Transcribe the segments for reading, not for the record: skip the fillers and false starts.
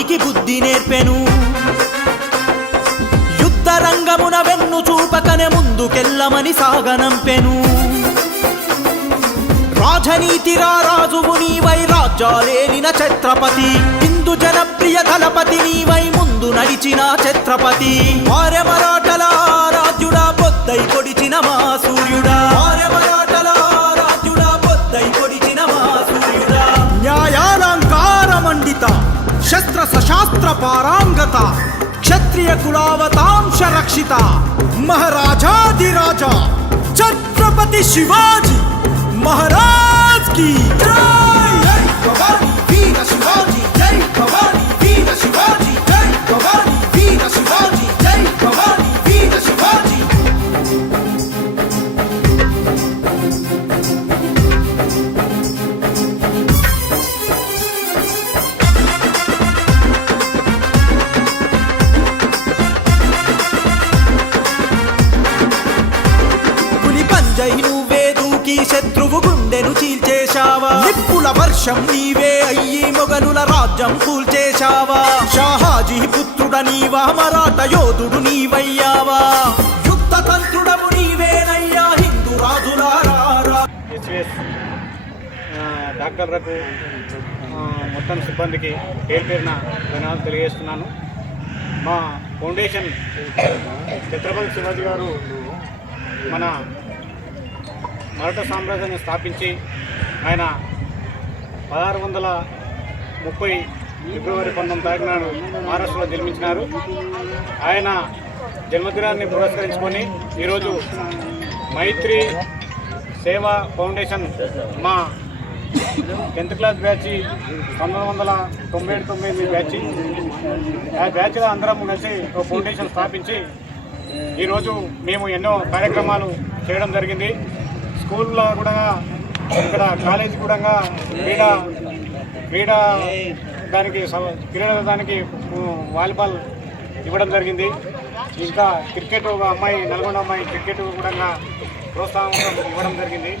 వానికి బుద్ధి నేర్పెను. యుద్ధ రంగమున వెన్ను చూపకనే ముందుకెళ్ళమని సాగనంపెను. రాజనీతిరా రాజువు నీవై రాజ్యాలేలిన ఛత్రపతి, హిందూ జనప్రియ దళపతి నీవై ముందు నడిచిన ఛత్రపతి. ఆర్య మరాఠల రాజ్యుడా పొద్దై పొడిచిన మా సూర్యుడా, ఆర్య మరాఠల రాజ్యుడా పొద్దై పొడిచిన మా సూర్యుడా. న్యాయాలంకార మండిత శస్త్ర సశాస్త్ర పారాంగత, క్షత్రియ కులావతాంశ రక్షిత, మహారాజాధిరాజా ఛత్రపతి శివాజీ महाराज की जय. जय भवानी वीर शिवाजी, जय भवानी वीर शिवाजी, जय भवानी वीर शिवाजी, जय भवानी वीर शिवाजी. పులి పంజై నువ్వే దూకి శత్రువు గుండెను చీల్చేశావా, నిప్పుల వర్షం నీవే అయ్యి మొగలుల రాజ్యం కూల్చేశావా. షాహాజీ పుత్రుడ నీవా, మరాఠ యోధుడు నీవయ్యావా, యుద్ధ తంత్రుడవు నీవేనయ్యా హిందూ రాజులారా. డాక్టర్లకు మొత్తం సిబ్బందికి పేరు పేరున ధన్యవాదాలు తెలియజేస్తున్నాను. మా ఫౌండేషన్ ఛత్రపతి శివాజీ గారు మన మరాఠా సామ్రాజ్యాన్ని స్థాపించి ఆయన 1630 ఫిబ్రవరి 19 తారీఖు నాడు మహారాష్ట్రలో జన్మించినారు. ఆయన జన్మదినాన్ని పురస్కరించుకొని ఈరోజు మైత్రి సేవా ఫౌండేషన్ మా 10th క్లాస్ బ్యాచ్ 1997 బ్యాచ్, ఆ బ్యాచ్లో అందరం కలిసి ఒక ఫౌండేషన్ స్థాపించి ఈరోజు మేము ఎన్నో కార్యక్రమాలు చేయడం జరిగింది. స్కూల్లో కూడా, ఇక్కడ కాలేజీ కూడా క్రీడా దానికి వాలీబాల్ ఇవ్వడం జరిగింది. ఇంకా క్రికెట్, ఒక అమ్మాయి నల్గొండ అమ్మాయి క్రికెట్ కూడా ప్రోత్సాహం ఇవ్వడం జరిగింది.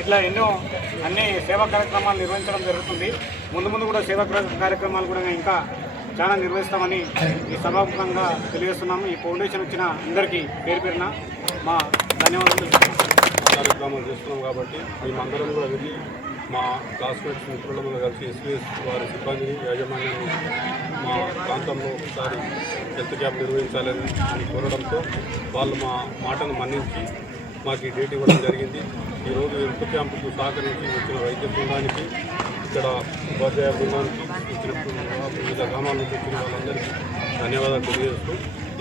ఇట్లా ఎన్నో అన్ని సేవా కార్యక్రమాలు నిర్వహించడం జరుగుతుంది. ముందు ముందు కూడా సేవా కార్యక్రమాలు కూడా ఇంకా చాలా నిర్వహిస్తామని ఈ సభాముఖంగా తెలియజేస్తున్నాము. ఈ ఫౌండేషన్ వచ్చిన అందరికీ పేరు పేరున మా ధన్యవాదాలు. కార్యక్రమాలు చేస్తున్నాం కాబట్టి మేమందరం కూడా వెళ్ళి మా క్లాస్మేట్స్ మిత్రులందరూ కలిసి ఎస్వీఎస్ వారి సిబ్బందిని, యాజమాన్యాన్ని మా ప్రాంతంలో ఒకసారి హెల్త్ క్యాంప్ నిర్వహించాలని కోరడంతో వాళ్ళు మా మాటను మన్నించి మాకు ఈ డేట్ ఇవ్వడం జరిగింది. ఈరోజు హెల్త్ క్యాంపుకు సహకరించి వచ్చిన వైద్య బృందానికి, ఇక్కడ ఉపాధ్యాయ బృందానికి, వివిధ గ్రామాల నుంచి వచ్చిన వాళ్ళందరికీ ధన్యవాదాలు తెలియజేస్తూ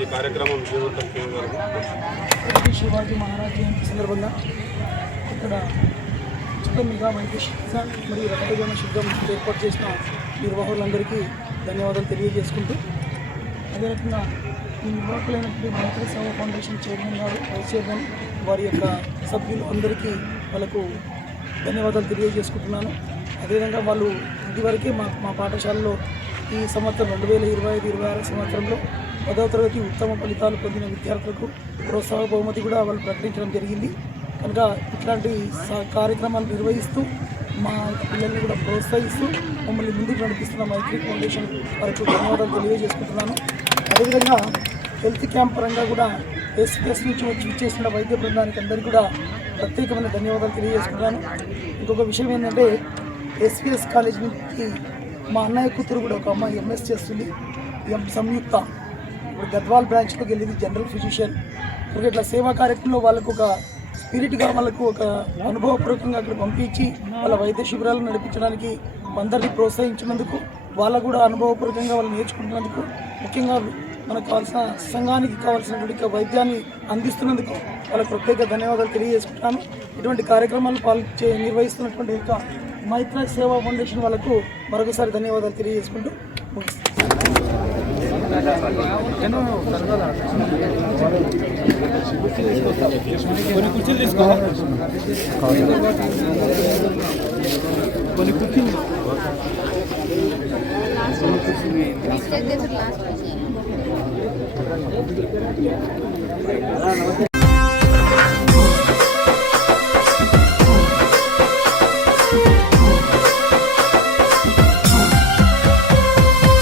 ఈ కార్యక్రమం విజయవంతం చేయగలము. శివాజీ మహారాజ్ జయంతి సందర్భంగా ఇక్కడ చిత్తమిగా వైద్య చికిత్స మరియు రక్తదాన శుద్ధం ఏర్పాటు చేసిన నిర్వాహకులందరికీ ధన్యవాదాలు తెలియజేసుకుంటూ, అదే రకంగా ఈ నిర్వాహకులైనటువంటి మైత్రి సేవా ఫౌండేషన్ చైర్మన్ గారు, వైస్ చైర్మన్, వారి యొక్క సభ్యులు అందరికీ వాళ్ళకు ధన్యవాదాలు తెలియజేసుకుంటున్నాను. అదేవిధంగా వాళ్ళు ఇదివరకే మా పాఠశాలలో ఈ సంవత్సరం 2025-26 సంవత్సరంలో 10వ తరగతి ఉత్తమ ఫలితాలు పొందిన విద్యార్థులకు ప్రోత్సాహ బహుమతి కూడా వాళ్ళు ప్రకటించడం జరిగింది. కనుక ఇట్లాంటి కార్యక్రమాలు నిర్వహిస్తూ మా పిల్లల్ని కూడా ప్రోత్సహిస్తూ మమ్మల్ని ముందుకు నడిపిస్తున్న మైత్రి ఫౌండేషన్ వారికి ధన్యవాదాలు తెలియజేసుకుంటున్నాను. అదేవిధంగా హెల్త్ క్యాంప్ పరంగా కూడా ఎస్పీఎస్ నుంచి వచ్చి ఇచ్చేసిన వైద్య బృందానికి అందరికీ కూడా ప్రత్యేకమైన ధన్యవాదాలు తెలియజేసుకుంటున్నాను. ఇంకొక విషయం ఏంటంటే, ఎస్పీఎస్ కాలేజ్ నుంచి మా అన్నయ్య కూతురు కూడా ఒక అమ్మాయి ఎంఎస్ చేస్తుంది, సంయుక్త. ఇప్పుడు గద్వాల్ బ్రాంచ్లోకి వెళ్ళింది, జనరల్ ఫిజిషియన్. ఇప్పుడు ఇట్లా సేవా కార్యక్రమంలో వాళ్ళకు ఒక స్పిరిట్గా, వాళ్ళకు ఒక అనుభవపూర్వకంగా అక్కడ పంపించి వాళ్ళ వైద్య శిబిరాలను నడిపించడానికి అందరినీ ప్రోత్సహించినందుకు, వాళ్ళకు కూడా అనుభవపూర్వకంగా వాళ్ళు నేర్చుకుంటున్నందుకు, ముఖ్యంగా మనకు కావాల్సిన సంఘానికి కావాల్సినటువంటి వైద్యాన్ని అందిస్తున్నందుకు వాళ్ళకు ప్రత్యేక ధన్యవాదాలు తెలియజేసుకుంటాను. ఇటువంటి కార్యక్రమాలు నిర్వహిస్తున్నటువంటి యొక్క మైత్రి సేవా ఫౌండేషన్ వాళ్ళకు మరొకసారి ధన్యవాదాలు తెలియజేసుకుంటూ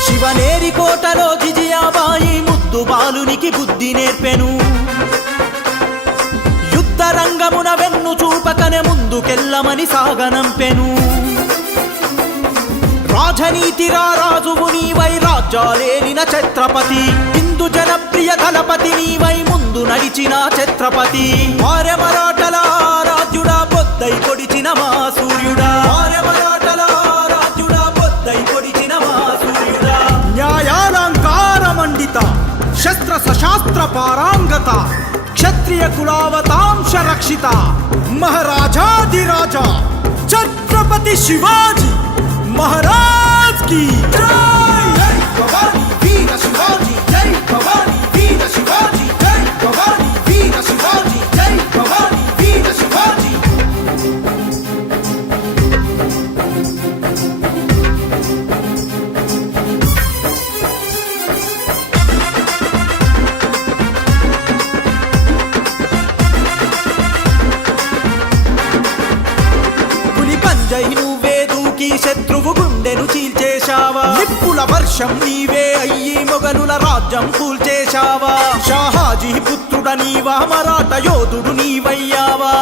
శివనేరి బాలునికి బుద్ధి నేర్పెను యుద్ధ రంగమున వెన్ను చూపకనే ముందుకెళ్ళమని సాగనంపెను రాజనీతిరా రాజువు నీవై రాజ్యాలేలిన ఛత్రపతి హిందూ జనప్రియ దళపతి నీవై ముందు నడిచిన ఛత్రపతి ఆర్య మరాఠల రాజ్యుడా పొద్దై పొడిచిన మా సూర్యుడా ఆర్య మరాఠల రాజ్యుడా పొద్దై పొడిచిన మా సూర్యుడా న్యాయాలంకార మండిత శస్త్ర సశాస్త్ర పారాంగత క్షత్రియ కులావతాంశ రక్షిత మహారాజాధిరాజా छत्रपति शिवाजी महाराज की जय जय भवानी वीर शिवाजी जय भवानी वीर शिवाजी जय भवानी वीर शिवाजी जय भवानी वीर शिवाजी పులి పంజై నువ్వే దూకి శత్రువు గుండెను చీల్చేశావా నిప్పుల వర్షం నీవే అయ్యి మొగనుల రాజ్యం కూల్చేశావా షాహాజీ పుత్రుడ నీవా మరాఠ యోధుడు నీవయ్యావా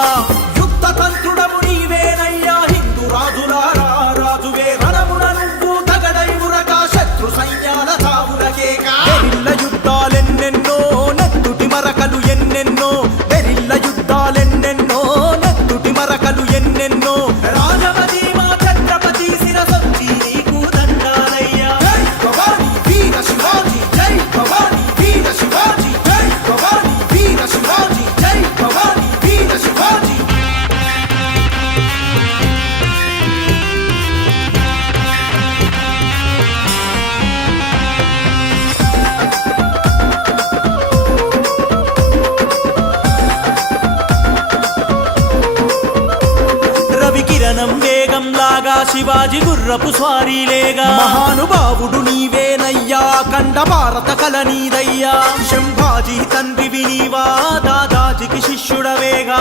యుద్ధ తంత్రుడము నీవేనయ్యా హిందూ రాజులారా రాజువే రణమున నువ్వు తగడై ఉరక శత్రు సైన్యాల సావులకేక గెరిల్ల యుద్ధాలెన్నెన్నో నెత్తుటి మరకలు ఎన్నెన్నో గెరిల్ల యుద్ధాలెన్నెన్నో నెత్తుటి మరకలు ఎన్నెన్నో రాజవది మా ఛత్రపతి శిరసొచ్చి నీకు దండాలయ్యా जय भवानी वीर शिवाजी जय भवानी वीर शिवाजी जय भवानी वीर शिवाजी जय भवानी वीर शिवाजी రవి కిరణం వేగం లాగా శివాజీ గుర్రపు స్వారీలేగా మహానుభావుడు నీవేనయ్యా కండ భారత కల నీదయ్యా శంభాజీ తండ్రివి నీవా దాదాజీకి శిష్యుడవేగా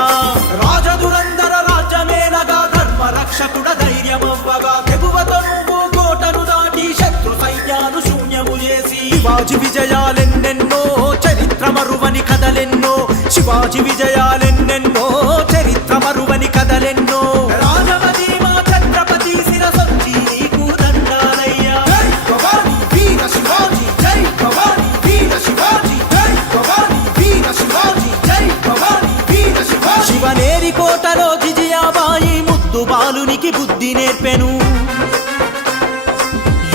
రాజదురందర రాజ్యమేలగా ధర్మ రక్షకుడ ధైర్యమవ్వగా తెగువతో నువ్వు కోటను దాటి శత్రు సైన్యాలు శూన్యము చేసి శివాజీ విజయాలెన్నెన్నో చరిత్ర మరువని కథలెన్నో శివాజీ విజయాలెన్నెన్నో చరిత్ర మరువని కథలెన్నో రాజవది మా ఛత్రపతి శిరసొచ్చి నీకు దండాలయ్యా जय भवानी वीर शिवाजी जय भवानी वीर शिवाजी जय भवानी वीर शिवाजी जय भवानी वीर शिवाजी శివనేరి కోటలో జిజియాబాయి ముద్దు బాలునికి బుద్ధి నేర్పెను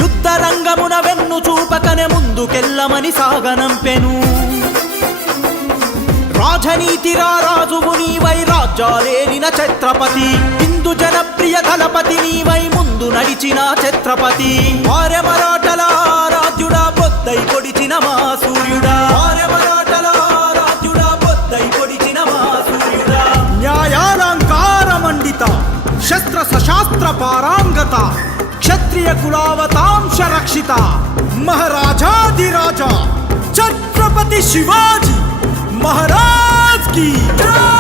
యుద్ధ రంగమున వెన్ను చూపకనే ముందుకెళ్ళమని సాగనంపెను రాజనీతిరా రాజువు నీవై రాజ్యాలేలిన ఛత్రపతి హిందూ జనప్రియ దళపతి నీవై ముందు నడిచిన ఛత్రపతి ఆర్య మరాఠల రాజ్యుడా పొద్దై పొడిచిన మా సూర్యుడా ఆర్య మరాఠల రాజ్యుడా పొద్దై పొడిచిన మా సూర్యుడా న్యాయాలంకార మండిత శస్త్ర సశాస్త్ర పారాంగత క్షత్రియ కులావతాంశ రక్షిత महाराजाधिराजा छत्रपति शिवाजी महाराज की जय